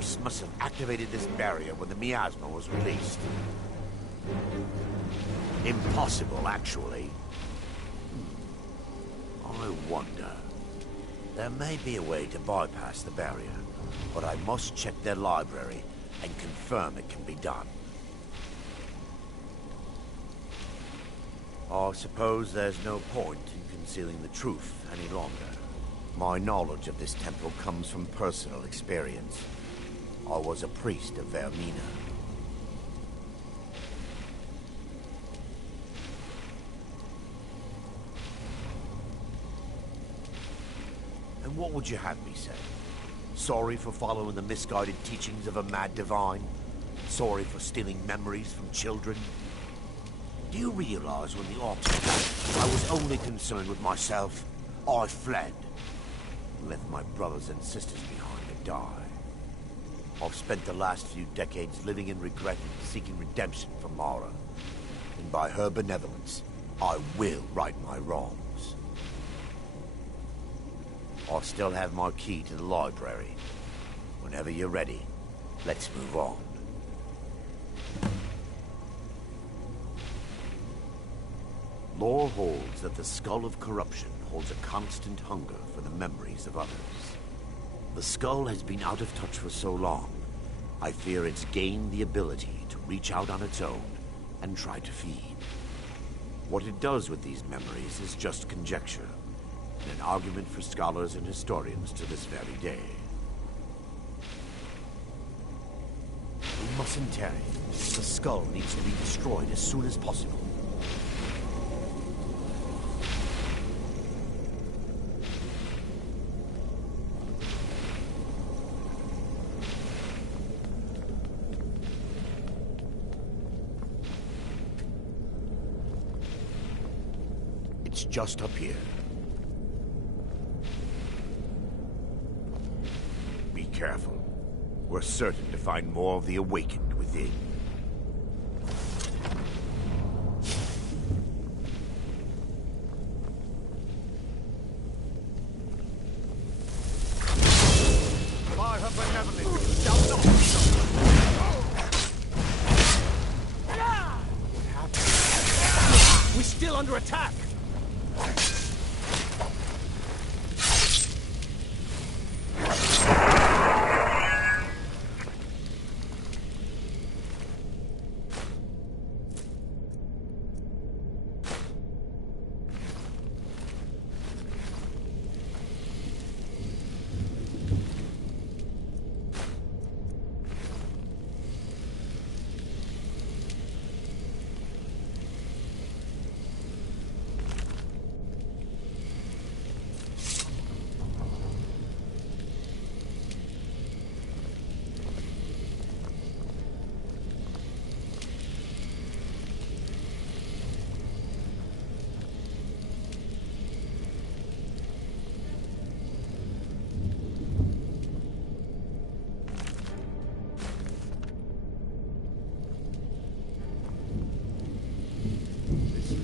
priests must have activated this barrier when the miasma was released. Impossible, actually. I wonder. There may be a way to bypass the barrier, but I must check their library and confirm it can be done. I suppose there's no point in concealing the truth any longer. My knowledge of this temple comes from personal experience. I was a priest of Vermina. And what would you have me say? Sorry for following the misguided teachings of a mad divine? Sorry for stealing memories from children? Do you realize when the Orcs attacked, I was only concerned with myself? I fled. Left my brothers and sisters behind to die. I've spent the last few decades living in regret and seeking redemption from Mara. And by her benevolence, I will right my wrongs. I still have my key to the library. Whenever you're ready, let's move on. Lore holds that the Skull of Corruption holds a constant hunger for the memories of others. The skull has been out of touch for so long, I fear it's gained the ability to reach out on its own and try to feed. What it does with these memories is just conjecture, and an argument for scholars and historians to this very day. We mustn't tarry. The skull needs to be destroyed as soon as possible. It's just up here. Be careful. We're certain to find more of the awakened within. By her benevolence, thou not. What happened? We're still under attack!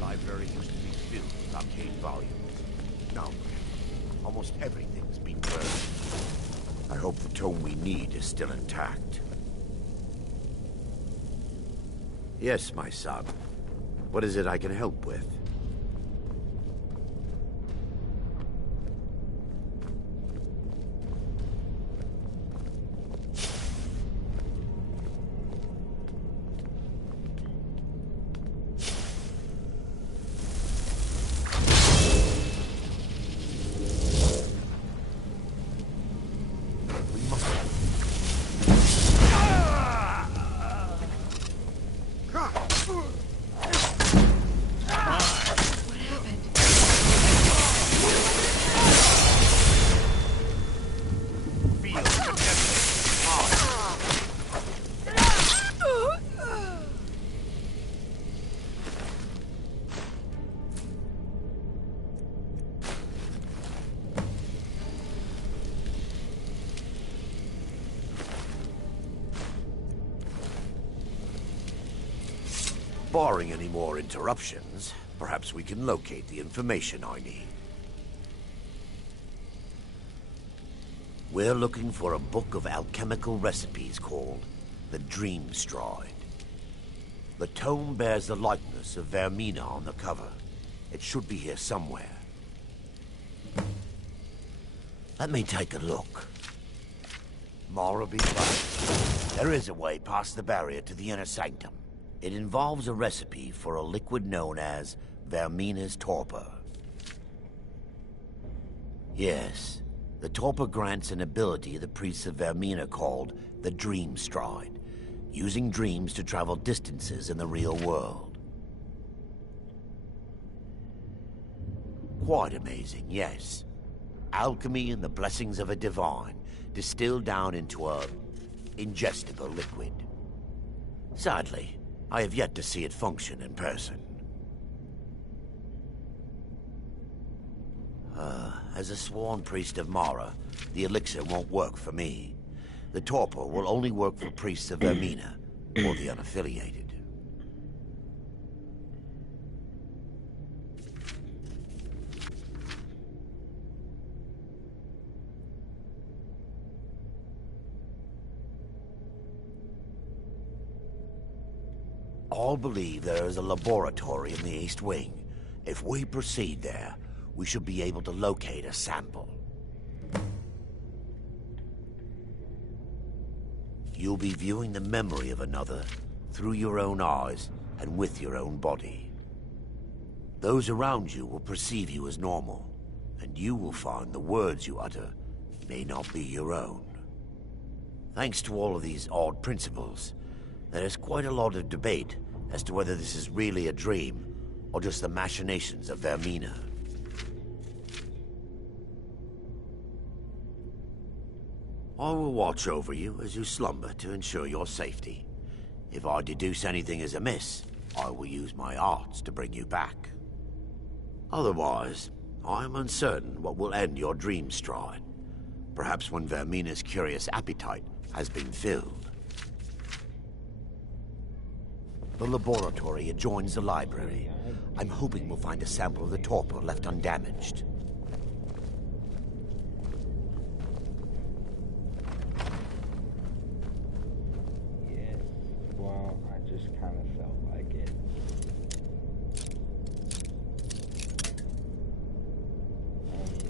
Library used to be filled with arcane volumes. Now, almost everything's been burned. I hope the tome we need is still intact. Yes, my son. What is it I can help with? Barring any more interruptions, perhaps we can locate the information I need. We're looking for a book of alchemical recipes called the Dream Stride. The tome bears the likeness of Vermina on the cover. It should be here somewhere. Let me take a look. Mara be glad. There is a way past the barrier to the inner sanctum. It involves a recipe for a liquid known as Vermina's torpor. Yes, the torpor grants an ability the priests of Vermina called the Dream Stride, using dreams to travel distances in the real world. Quite amazing, yes. Alchemy and the blessings of a divine, distilled down into a ingestible liquid. Sadly, I have yet to see it function in person. As a sworn priest of Mara, the elixir won't work for me. The torpor will only work for priests of Vermina, or the unaffiliated. All believe there is a laboratory in the East Wing. If we proceed there, we should be able to locate a sample. You'll be viewing the memory of another through your own eyes and with your own body. Those around you will perceive you as normal, and you will find the words you utter may not be your own. Thanks to all of these odd principles, there is quite a lot of debate as to whether this is really a dream or just the machinations of Vermina. I will watch over you as you slumber to ensure your safety. If I deduce anything is amiss, I will use my arts to bring you back. Otherwise, I am uncertain what will end your dream stride. Perhaps when Vermina's curious appetite has been filled. The laboratory adjoins the library. I'm hoping we'll find a sample of the torpor left undamaged. Well, I just kind of felt like it.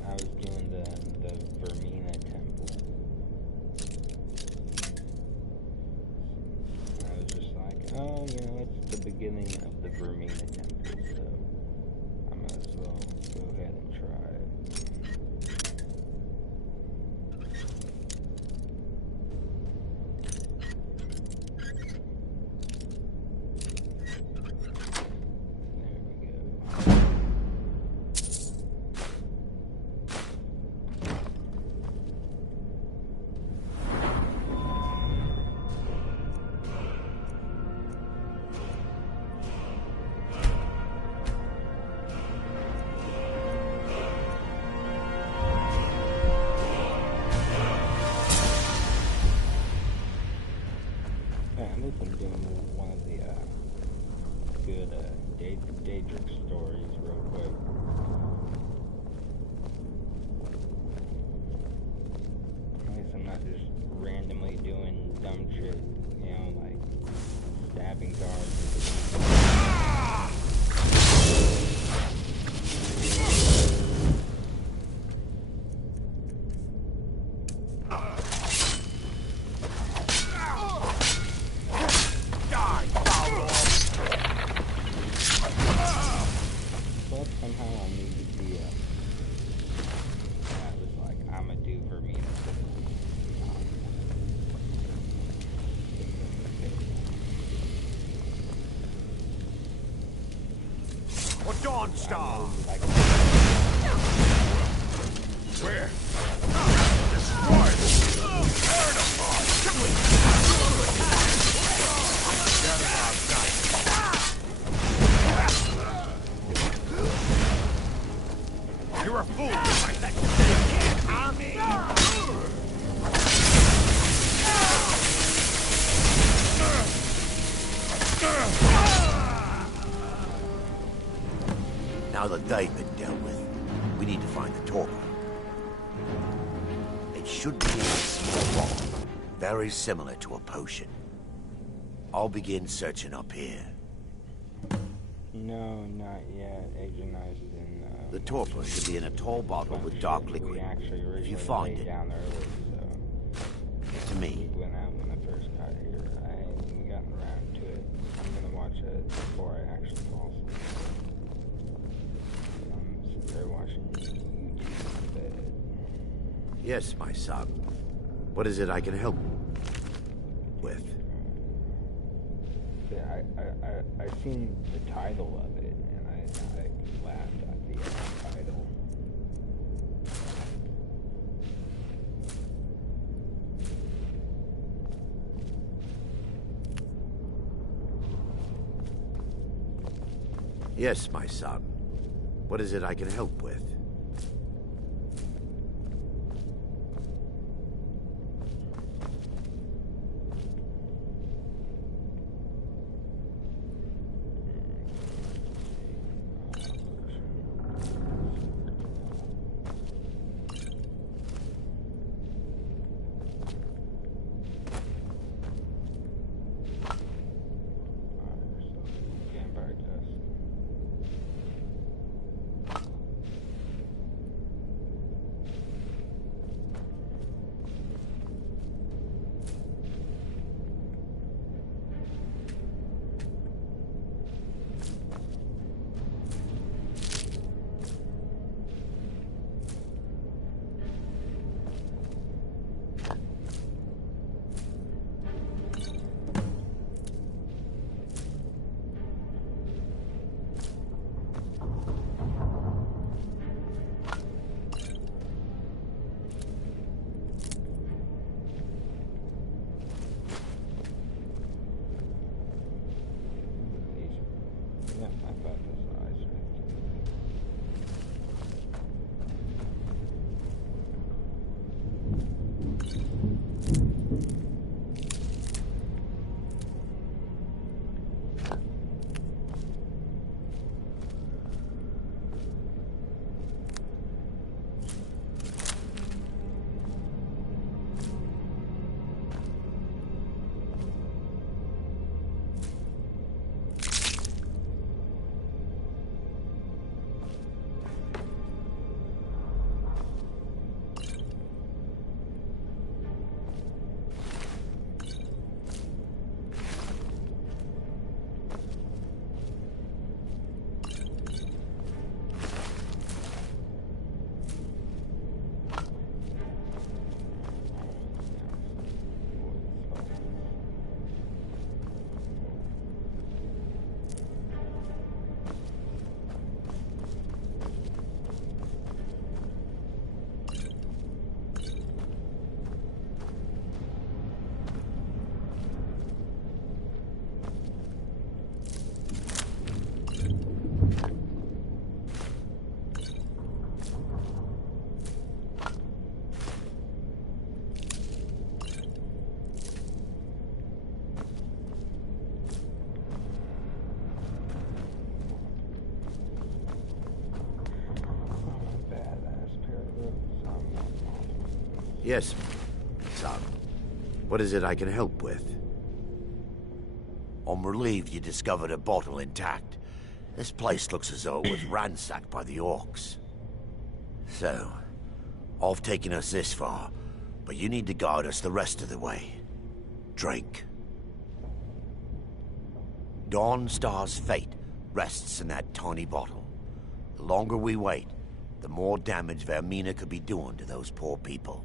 I was doing the Vermina temple. I was just like, oh, you know, it's the beginning of the Vermina temple, so I might as well go ahead and try it. I'm doing one of the good Daedric stories real quick. At least I'm not just randomly doing dumb shit, you know, like stabbing guards. Dawnstar! Where? Destroy them! Tear it apart! You're a fool if I let you stay on me! Now that they've been dealt with, we need to find the torpor. It should should be in a small bottle, very similar to a potion. I'll begin searching up here. No, not yet. Agonized in, The torpor should be in a tall bottle with dark liquid. If you find it, down early, so to me. we went out when I first got here. I haven't gotten around to it. I'm gonna watch it before I actually fall asleep. I'm sitting there watching YouTube in bed. Yes, my son. What is it I can help with? Yeah, I seen the title of it, and I laughed at the title. Yes, my son. What is it I can help with? Yeah, I thought this was ice cream. Yes, son. What is it I can help with? I'm relieved you discovered a bottle intact. This place looks as though it was ransacked by the orcs. So, I've taken us this far, but you need to guide us the rest of the way. Drink. Dawnstar's fate rests in that tiny bottle. The longer we wait, the more damage Vermina could be doing to those poor people.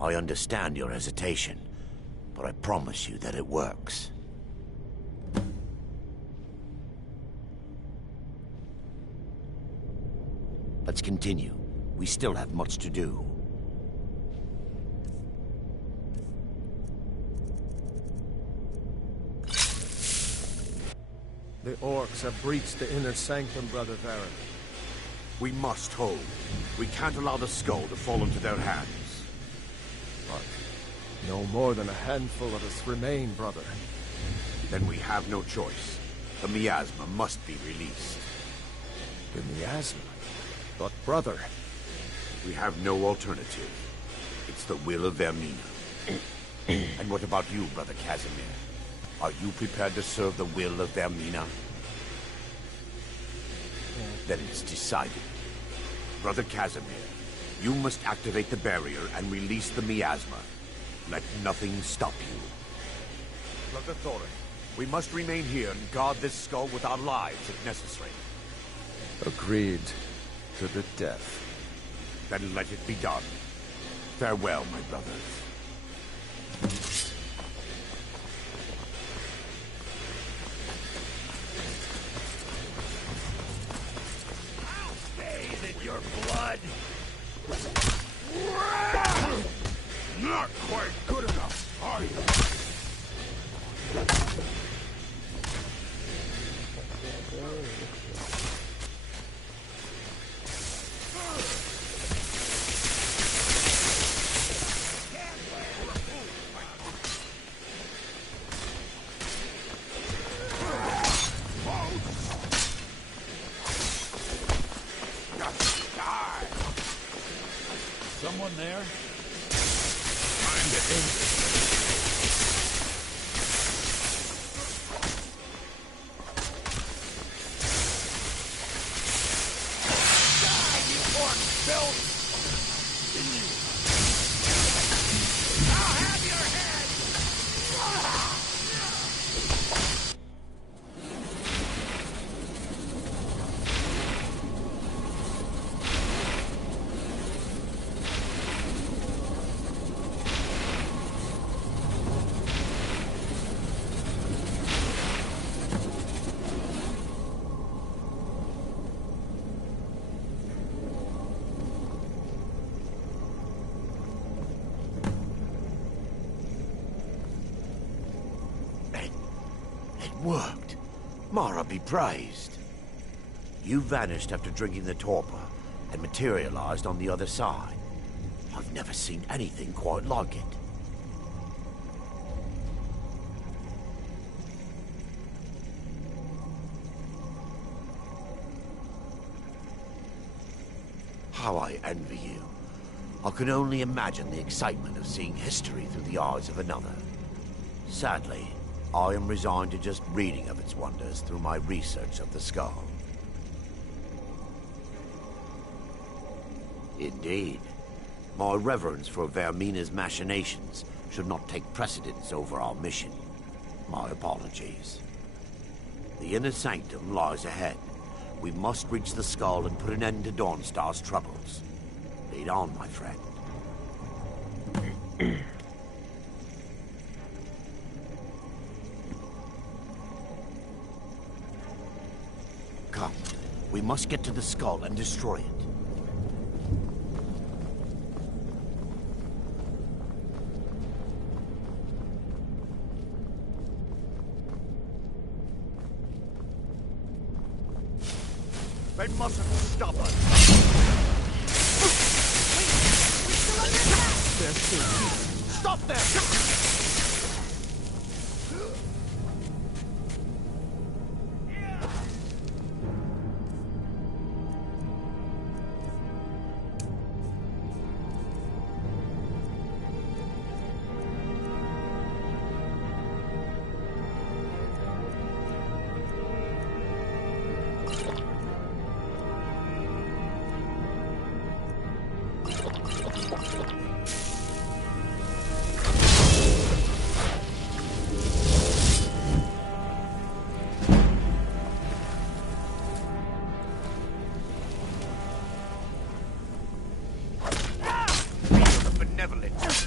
I understand your hesitation, but I promise you that it works. Let's continue. We still have much to do. The orcs have breached the inner sanctum, Brother Varric. We must hold. We can't allow the skull to fall into their hands. But no more than a handful of us remain, brother. Then we have no choice. The miasma must be released. The miasma. But brother, We have no alternative. It's the will of Vermina. And what about you, Brother Casimir? Are you prepared to serve the will of Vermina? Then it's decided. Brother Casimir, you must activate the barrier and release the miasma. Let nothing stop you. Brother Thorin, we must remain here and guard this skull with our lives if necessary. Agreed to the death. Then let it be done. Farewell, my brothers. Bathe in your blood! Not quite good enough, are you? Someone there? Time to end this. Die, you orc filth! I'll have your head! It worked. Mara be praised. You vanished after drinking the torpor and materialized on the other side. I've never seen anything quite like it. How I envy you. I can only imagine the excitement of seeing history through the eyes of another. Sadly, I am resigned to just reading of its wonders through my research of the skull. Indeed. My reverence for Vermina's machinations should not take precedence over our mission. My apologies. The inner sanctum lies ahead. We must reach the skull and put an end to Dawnstar's troubles. Lead on, my friend. Come. We must get to the skull and destroy it. They mustn't stop us! They're still Stop them!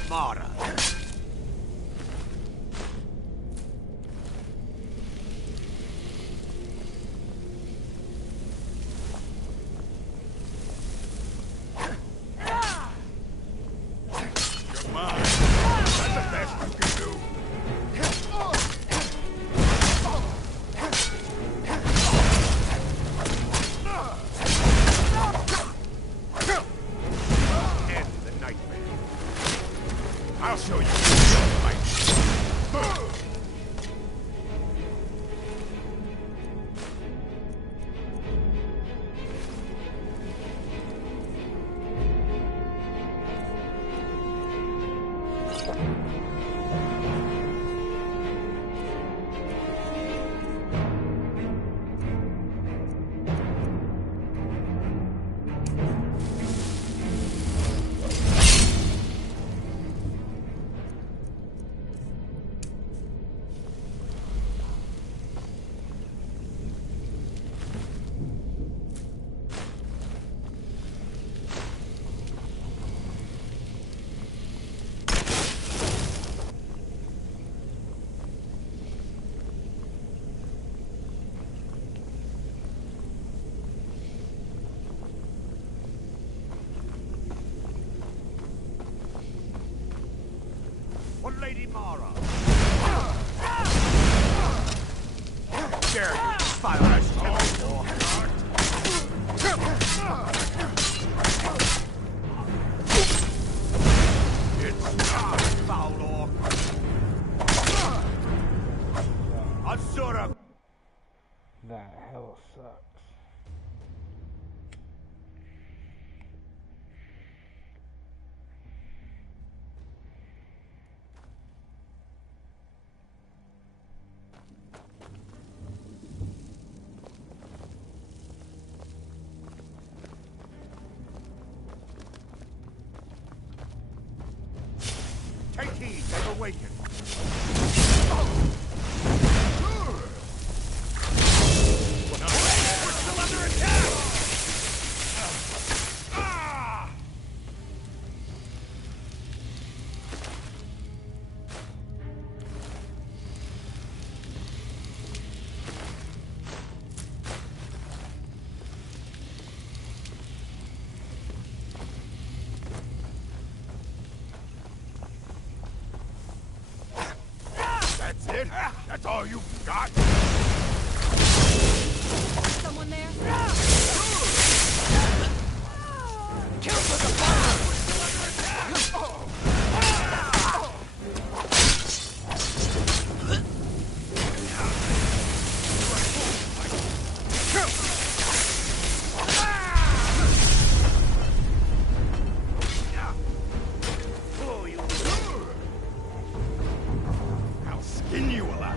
Mara. You're mine. That's the best you can do. End the nightmare. I'll show you real fight. tomorrow. Dare you, fire-ass devil. It's not foul orc. I sort of... That hell sucks. Take heed, they've awakened. We're still under attack! That's it? That's all you got? Someone there? Kill for the fire! We're still under attack! I'll skin you alive.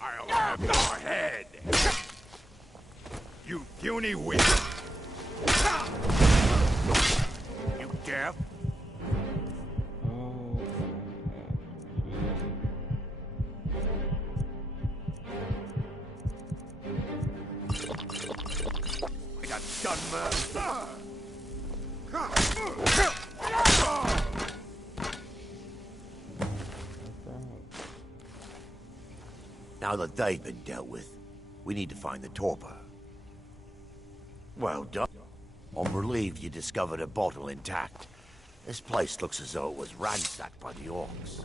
I'll have your head. You puny witch. You deaf? Oh, I got sunburned. Now that they've been dealt with, we need to find the torpor. Well done. I'm relieved you discovered a bottle intact. This place looks as though it was ransacked by the orcs.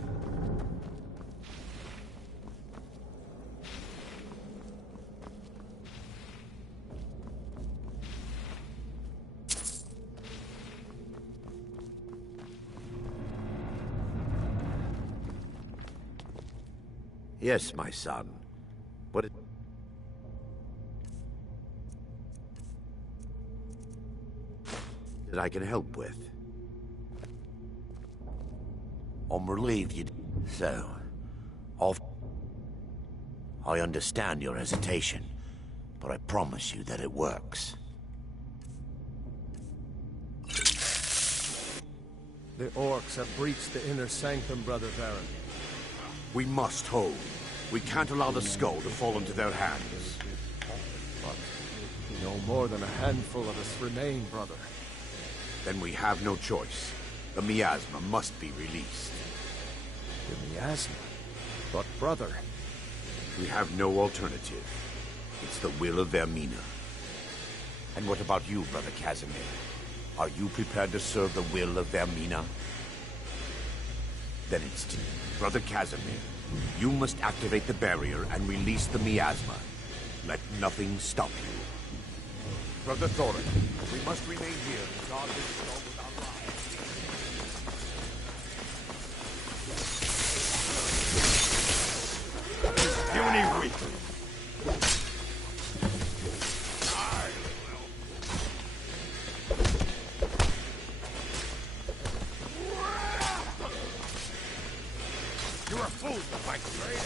Yes, my son. What that I can help with? I'm relieved you... So, I understand your hesitation, but I promise you that it works. The orcs have breached the inner sanctum, Brother Baron. We must hold. We can't allow the skull to fall into their hands. But no more than a handful of us remain, brother. Then we have no choice. The miasma must be released. The miasma? But brother... We have no alternative. It's the will of Vermina. And what about you, Brother Casimir? Are you prepared to serve the will of Vermina? Then it's to Brother Casimir. You must activate the barrier and release the miasma. Let nothing stop you. Brother Thorin, we must remain here to guard this skull without lives. Puny weak. You're a fool to fight straight.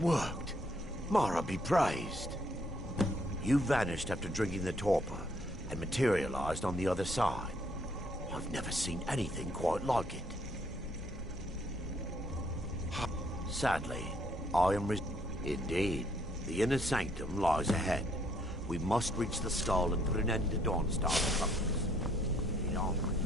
worked. Mara be praised. You vanished after drinking the torpor and materialized on the other side. I've never seen anything quite like it. Sadly, I am Indeed, the inner sanctum lies ahead. We must reach the skull and put an end to Dawnstar's troubles. Lead on, my friend.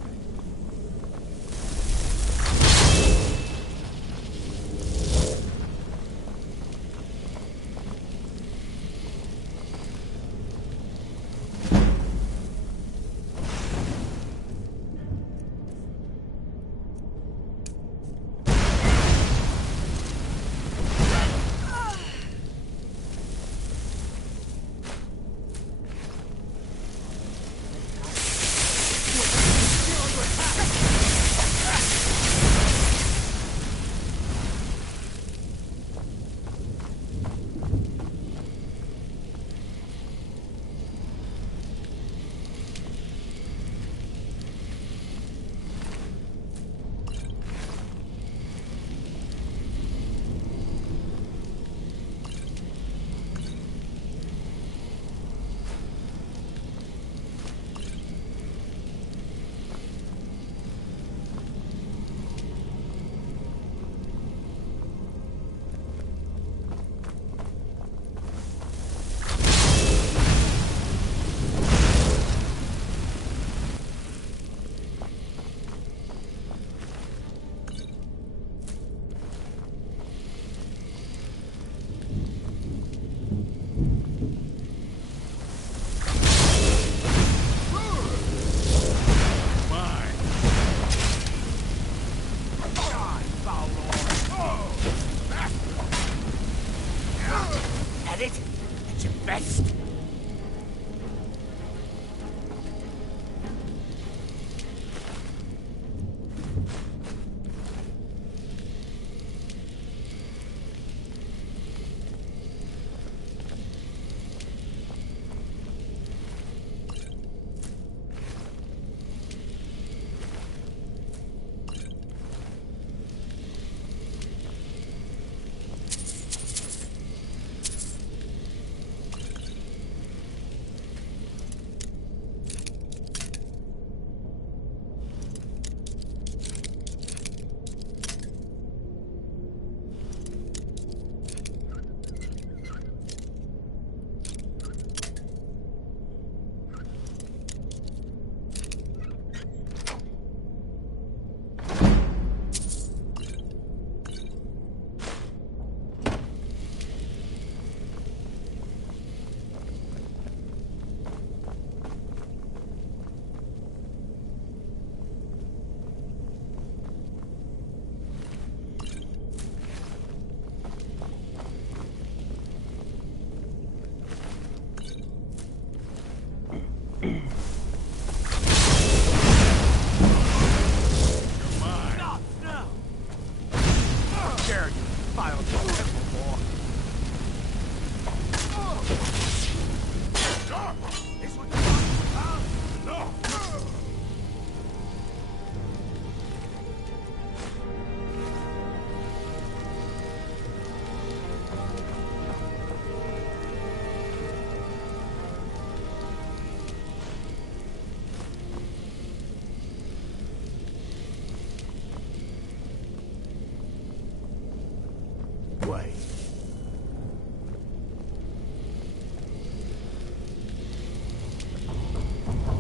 Way.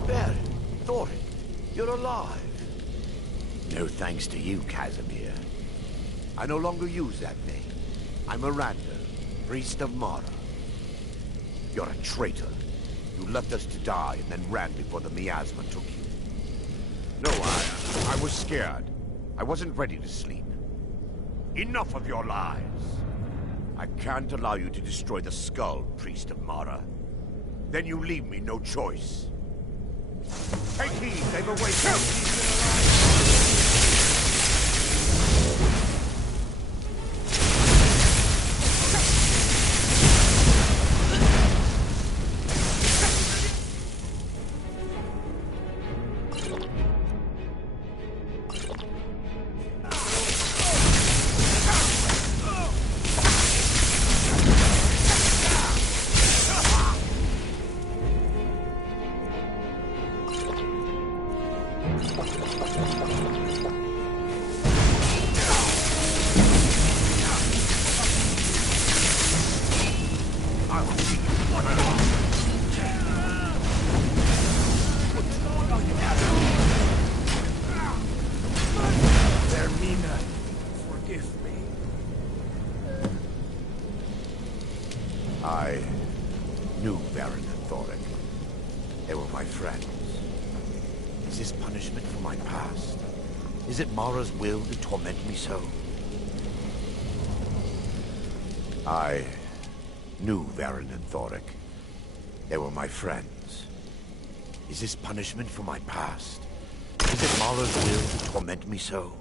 Barry, Thorin, you're alive. No thanks to you, Casimir. I no longer use that name. I'm Miranda, priest of Mara. You're a traitor. You left us to die and then ran before the miasma took you. No, I was scared. I wasn't ready to sleep. Enough of your lies. I can't allow you to destroy the skull, priest of Mara. Then you leave me no choice. Take heed, they've awakened. I knew Baron and Thoric. They were my friends. Is this punishment for my past? Is it Mara's will to torment me so? I knew Baron and Thoric. They were my friends. Is this punishment for my past? Is it Mara's will to torment me so?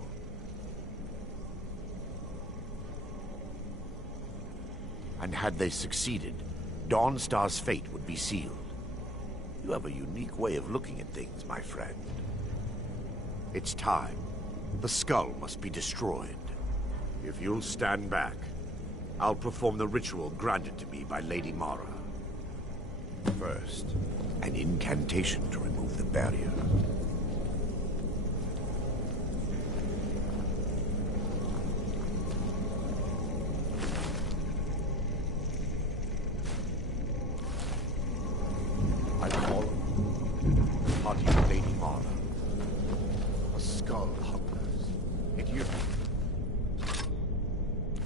And had they succeeded, Dawnstar's fate would be sealed. You have a unique way of looking at things, my friend. It's time. The skull must be destroyed. If you'll stand back, I'll perform the ritual granted to me by Lady Mara. First, an incantation to remove the barrier. I call upon you, Lady Mara. A skull hungers. It yearns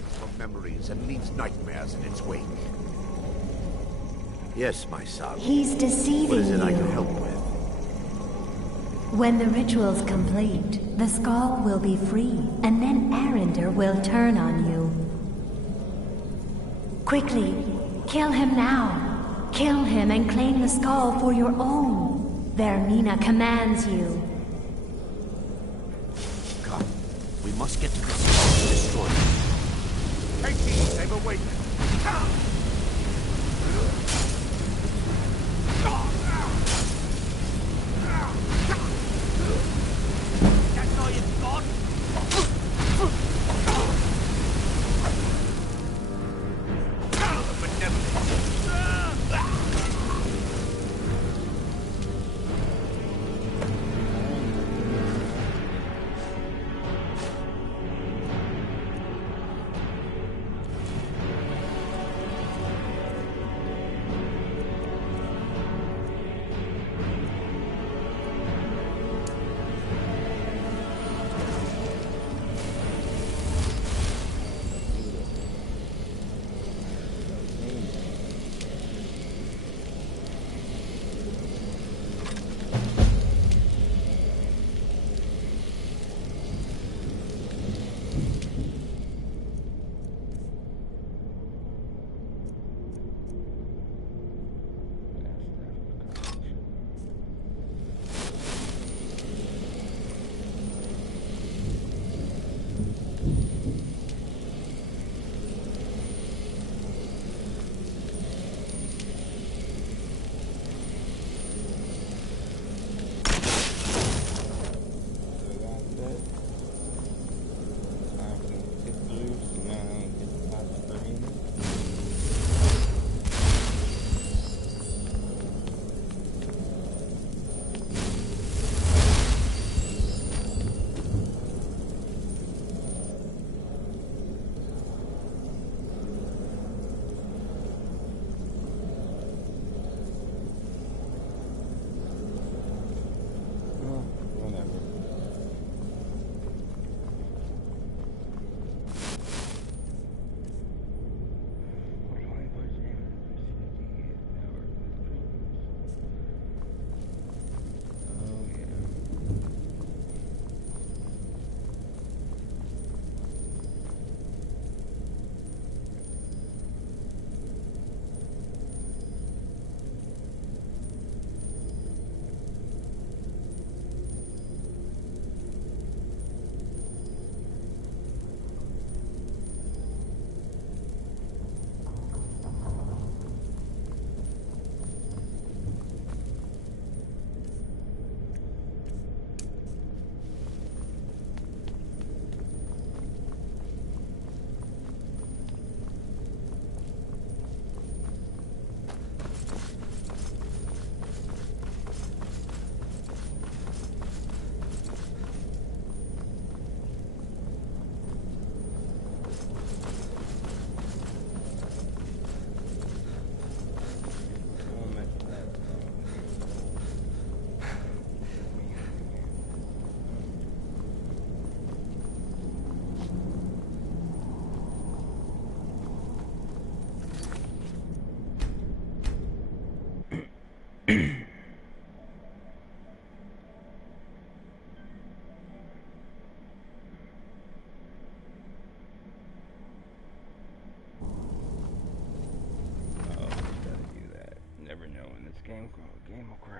for memories and leaves nightmares in its wake. Yes, my son. He's deceiving What is it you. I can help with? When the ritual's complete, the skull will be free, and then Arender will turn on you. Quickly, kill him now. Kill him and claim the skull for your own. Vermina commands you. Come, we must get to the skull to destroy it. Take these, they've awakened. That's all you've got?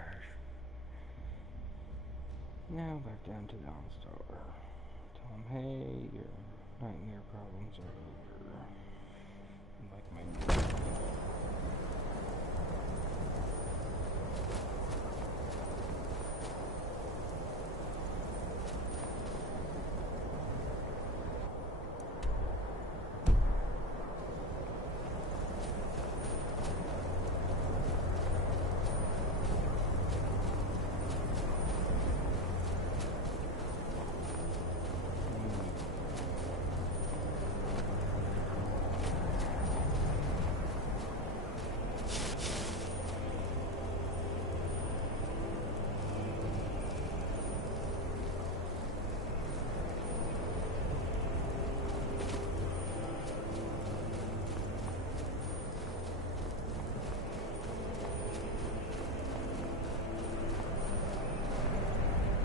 trash. Now back down to Dawnstar. Tell him, hey, your nightmare problems are over. Like my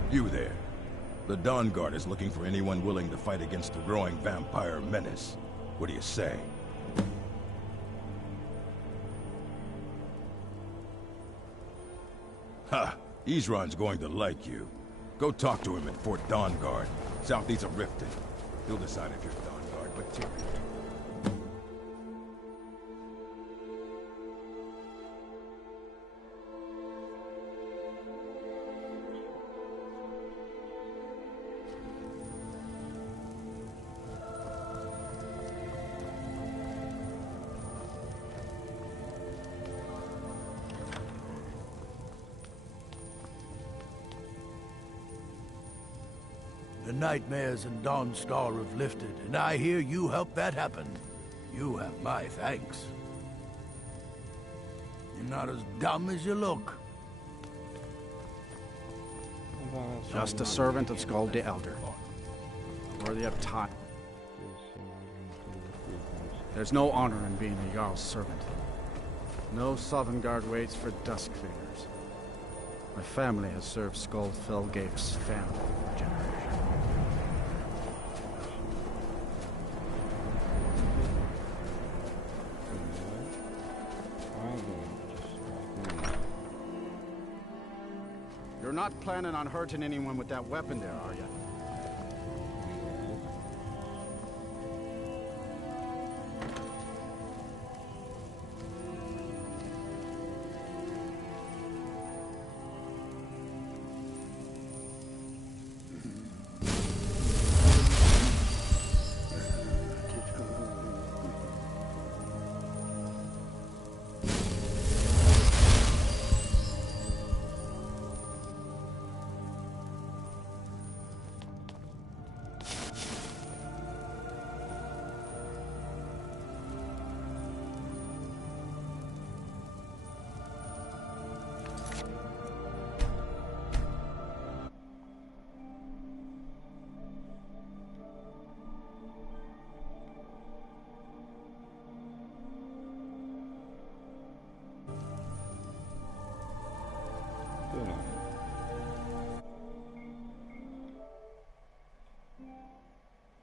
You there. The Dawn Guard is looking for anyone willing to fight against the growing vampire menace. What do you say? Ha! Isran's going to like you. Go talk to him at Fort Dawn Guard, southeast of Riften. He'll decide if you're Dawn Guard material. The nightmares in Dawnstar have lifted, and I hear you helped that happen. You have my thanks. You're not as dumb as you look. Just a servant of Skull the Elder. Worthy of time. There's no honor in being a Jarl's servant. No Sovngarde waits for dust cleaners. My family has served Skull Felgape's family for generations. You're not planning on hurting anyone with that weapon there, are you? Good enough.